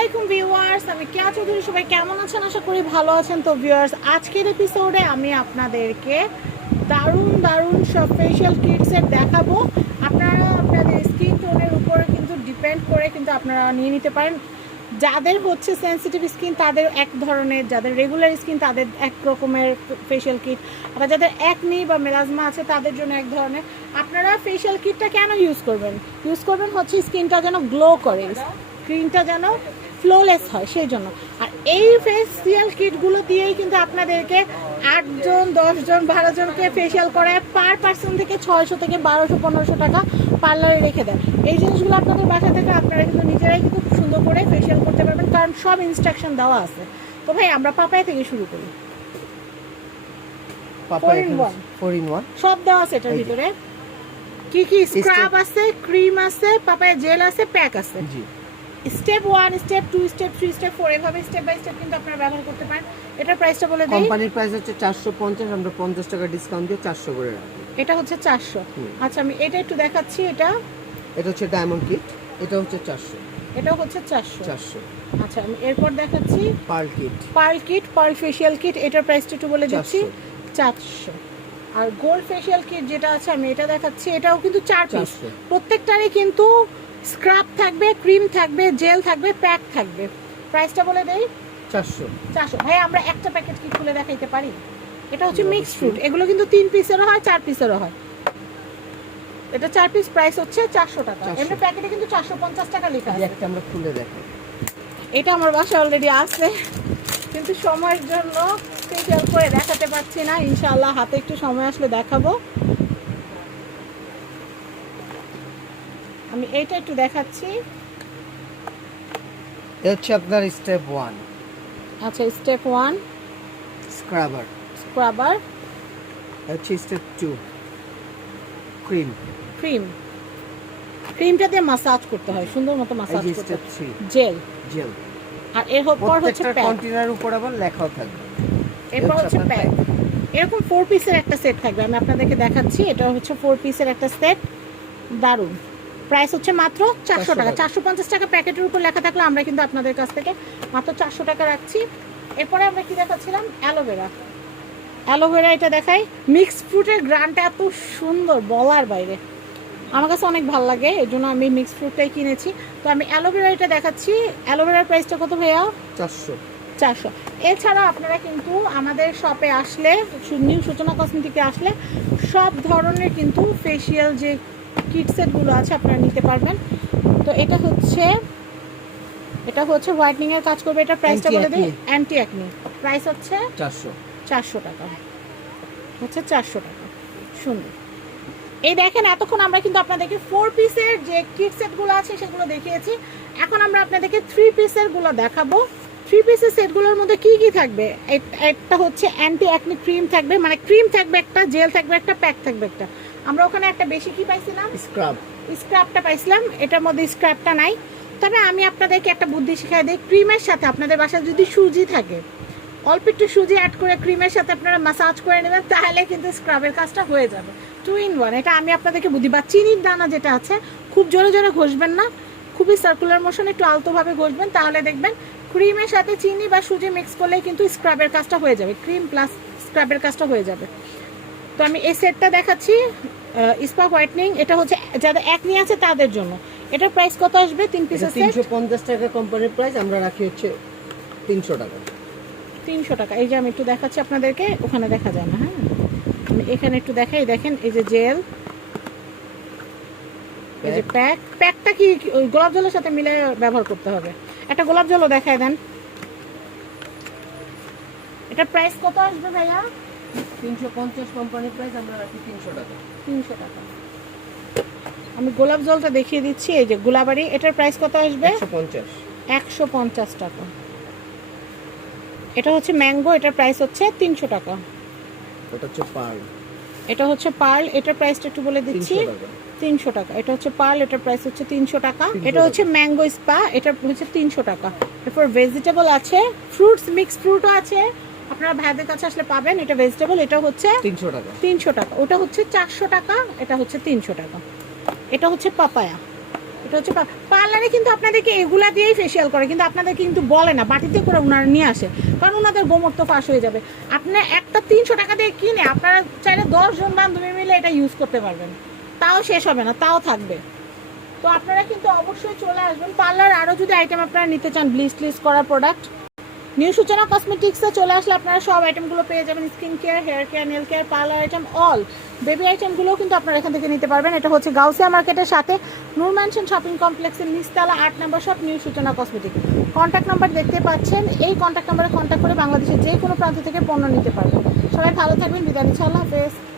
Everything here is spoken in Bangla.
আলাইকুম ভিউয়ার্স, আমি কেয়া চৌধুরী। সবাই কেমন আছেন? আশা করি ভালো আছেন। তো ভিউয়ার্স, আজকের এপিসোডে আমি আপনাদেরকে দারুণ দারুণ সব ফেশিয়াল কিটসের দেখাবো। আপনারা আপনাদের স্কিন টোনের উপরে কিন্তু ডিপেন্ড করে কিন্তু আপনারা নিয়ে নিতে পারেন। যাদের হচ্ছে সেন্সিটিভ স্কিন তাদের এক ধরনের, যাদের রেগুলার স্কিন তাদের এক রকমের ফেশিয়াল কিট, আবার যাদের একনি বা মেলাজমা আছে তাদের জন্য এক ধরনের। আপনারা ফেশিয়াল কিটটা কেন ইউজ করবেন হচ্ছে স্কিনটা যেন গ্লো করে, স্কিনটা যেন ফ্লোলেস হয় সেই জন্য। আর এই ফেসিয়াল কিটগুলো দিয়েই কিন্তু আপনাদেরকে 8 জন 10 জন 12 জনকে ফেসিয়াল করে পার পার্সন থেকে 600 থেকে 1200-1500 টাকা পার্লারে রেখে দেয়। এই জিনিসগুলো আপনাদের বাসা থেকে আপনারা কিন্তু নিজেরাই কিন্তু সুন্দর করে ফেসিয়াল করতে পারবেন, কারণ সব ইনস্ট্রাকশন দেওয়া আছে। তো ভাই আমরা পাপায়া থেকে শুরু করি। পাপায়া 4 in 1 সব দেওয়া আছে এটার ভিতরে। কি কি স্ক্রাব আছে, ক্রিম আছে, পাপায়া জেল আছে, প্যাক আছে। জি, স্টেপ 1, স্টেপ 2, স্টেপ 3, স্টেপ 4 এভাবে স্টেপ বাই স্টেপ কিন্তু আপনারা ব্যবহার করতে পারেন। এটার প্রাইসটা বলে দিই। কোম্পানির প্রাইস হচ্ছে 450, আমরা 50 টাকা ডিসকাউন্ট দিয়ে 400 করে রাখি। এটা হচ্ছে 400। আচ্ছা আমি এটা একটু দেখাচ্ছি। এটা হচ্ছে ডায়মন্ড কিট, এটা হচ্ছে 400। এটাও হচ্ছে 400। আচ্ছা আমি এরপর দেখাচ্ছি pearl kit, pearl facial kit. এটার প্রাইসটা একটু বলে দিচ্ছি, 400। আর গোল্ড ফেশিয়াল কিট যেটা আছে আমি এটা দেখাচ্ছি, এটাও কিন্তু 4 পিস। প্রত্যেকটারই কিন্তু স্ক্রাব থাকবে, ক্রিম থাকবে, জেল থাকবে, প্যাক থাকবে। প্রাইসটা বলে দেই 400। ভাই আমরা একটা প্যাকেট কি খুলে দেখাইতে পারি? এটা হচ্ছে মিক্সড ফ্রুট, এগুলো কিন্তু 3 পিসেরও হয়, 4 পিসেরও হয়। এটা 4 পিস, প্রাইস হচ্ছে 400 টাকা। এমনি প্যাকেটে কিন্তু 450 টাকা লেখা আছে। একটা আমরা খুলে দেখাই। এটা আমার বাসায় অলরেডি আছে, কিন্তু সময়ের জন্য ফেশিয়াল করে দেখাতে পারছি না। ইনশাআল্লাহ হাতে একটু সময় আসলে দেখাবো। আমি এইটা একটু দেখাচ্ছি। এটা হচ্ছে আপনার স্টেপ 1। আচ্ছা স্টেপ 1 স্ক্রাবার। এটা হচ্ছে স্টেপ 2 ক্রিমটা দিয়ে মাসাজ করতে হয়, সুন্দর মতো মাসাজ করতে স্টেপ হয়। 3 জেল। আর এর পর হচ্ছে প্রত্যেকটা প্যাক। কন্টেনারের উপর আবার লেখাও থাকবে। এরপর হচ্ছে প্যাক। এরকম 4 পিসের একটা সেট থাকবে, আমি আপনাদেরকে দেখাচ্ছি। এটা হচ্ছে 4 পিসের একটা সেট, দারুণ। প্রাইস হচ্ছে মাত্র 400 টাকা। 450 টাকা প্যাকেটের উপর লেখা থাকলে আমরা কিন্তু আপনাদের কাছ থেকে মাত্র 400 টাকা রাখছি। এরপরে আমরা কি দেখাচ্ছিলাম? অ্যালোভেরা। এটা দেখাই। মিক্সড ফ্রুটের গ্রানটা এত সুন্দর বলার বাইরে, আমার কাছে অনেক ভালো লাগে, এই জন্য আমি মিক্সড ফ্রুটটাই কিনেছি। তো আমি অ্যালোভেরা এটা দেখাচ্ছি। অ্যালোভেরার প্রাইসটা কত ভাইয়া? 400। এছাড়া আপনারা কিন্তু আমাদের শপে আসলে, নিউ সূচনা কসমেটিকে আসলে সব ধরনের কিন্তু ফেশিয়াল যে কিট সেটগুলো আছে আপনারা নিতে পারবেন। তো এটা হচ্ছে হোয়াইটনিং এর কাজ করবে। এটা প্রাইসটা বলে দিই, অ্যান্টি অ্যাকনি। প্রাইস হচ্ছে 400 টাকা। হচ্ছে 400 টাকা। সুন্দর। এই দেখেন, এতক্ষণ আমরা কিন্তু আপনাদেরকে 4 পিসের যে কিট সেটগুলো আছে সেগুলো দেখিয়েছি। এখন আমরা আপনাদেরকে 3 পিসের গুলো দেখাবো। 3 পিসের সেটগুলোর মধ্যে কি কি থাকবে? একটা হচ্ছে অ্যান্টি অ্যাকনি ক্রিম থাকবে, মানে ক্রিম থাকবে একটা, জেল থাকবে একটা, প্যাক থাকবে একটা। আমরা ওখানে একটা বেশি কি পাইছিলাম? স্ক্রাবটা পাইছিলাম। এটার মধ্যে স্ক্রাবটা নাই। তবে আমি আপনাদেরকে একটা বুদ্ধি শিখাই দিই। ক্রিমের সাথে আপনাদের বাসায় যদি সুজি থাকে, অল্প একটু সুজি অ্যাড করে ক্রিমের সাথে আপনারা মাসাজ করে নেবেন, তাহলে কিন্তু স্ক্রাবের কাজটা হয়ে যাবে। 2 in 1। এটা আমি আপনাদেরকে বুদ্ধি। বা চিনির দানা যেটা আছে, খুব জোরে জোরে ঘষবেন না, খুবই সার্কুলার মোশন, একটু আলতোভাবে ঘষবেন, তাহলে দেখবেন ক্রিমের সাথে চিনি বা সুজি মিক্স করলে কিন্তু স্ক্রাবের কাজটা হয়ে যাবে। ক্রিম প্লাস স্ক্রাবের কাজটা হয়ে যাবে। তো আমি এই সেটটা দেখাচ্ছি, স্পা হোয়াইটনিং। এটা হচ্ছে যাদের একনি আছে তাদের জন্য। এটার প্রাইস কত আসবে? 3 পিসের সেট 350 টাকা কোম্পানির প্রাইস, আমরা রাখি হচ্ছে 300 টাকা। 300 টাকা। এই যে আমি একটু দেখাচ্ছি আপনাদেরকে, ওখানে দেখা যায় না। হ্যাঁ আমি এখানে একটু দেখাই। দেখেন এই যে জেল, এই যে প্যাকটা কি ওই গোলাপ জলের সাথে মিলে ব্যবহার করতে হবে। একটা গোলাপ জলও দেখায় দেন। এটা প্রাইস কত আসবে ভাইয়া? 350 কোম্পানির প্রাইস, আমরা রাখি 300 টাকা। 300 টাকা। আমি গোলাপ জলটা দেখিয়ে দিচ্ছি। এই যে গুলাবাড়ি, এটার প্রাইস কত আসবে? 150 টাকা। এটা হচ্ছে ম্যাঙ্গো, এটার প্রাইস হচ্ছে 300 টাকা। এটা হচ্ছে পার্ল, এটার প্রাইসটা একটু বলে দিচ্ছি, 300 টাকা। এটা হচ্ছে পার্ল, এটার প্রাইস হচ্ছে 300 টাকা। এটা হচ্ছে ম্যাঙ্গো স্পা, এটা হচ্ছে 300 টাকা। এরপর ভেজিটেবল আছে, ফ্রুটস, মিক্স ফ্রুটও আছে, আপনারা ভাইদের কাছে আসলে পাবেন। এটা ভেজিটেবল, এটা হচ্ছে 300 টাকা। ওটা হচ্ছে 400 টাকা, এটা হচ্ছে 300 টাকা। এটা হচ্ছে পাপায়া, এটা হচ্ছে পার্লারে কিন্তু আপনাদেরকে এগুলা দিয়েই ফেসিয়াল করে, কিন্তু আপনাদেরকে কিন্তু বলে না, বাটিতে করে ওনারা নিয়ে আসে, কারণ ওনাদের গোমর তো ফাঁস হয়ে যাবে। আপনার একটা 300 টাকা দিয়ে কিনে আপনারা চাইলে 10 জন বান্ধবী মিলে এটা ইউজ করতে পারবেন, তাও শেষ হবে না, তাও থাকবে। তো আপনারা কিন্তু অবশ্যই চলে আসবেন। পার্লার আরও যদি আইটেম আপনারা নিতে চান, ব্লিচ টিচ করা প্রোডাক্ট, নিউ সূচনা কসমেটিক্সে চলে আসলে আপনারা সব আইটেমগুলো পেয়ে যাবেন। Skin care, hair care, nail care, parlour item, all baby আইটেমগুলোও কিন্তু আপনারা এখান থেকে নিতে পারবেন। এটা হচ্ছে গাউসিয়া মার্কেটের সাথে নূর ম্যানশন শপিং কমপ্লেক্সের নিচতলা 8 নম্বর শপ, নিউ সূচনা কসমেটিক্স। কন্ট্যাক্ট নাম্বার দেখতে পাচ্ছেন, এই কন্ট্যাক্ট নাম্বারে কন্ট্যাক্ট করে বাংলাদেশের যে কোনো প্রান্ত থেকে পণ্য নিতে পারবেন। সবাই ভালো থাকবেন, বিদায় নিচ্ছি, আল্লাহ হাফেজ।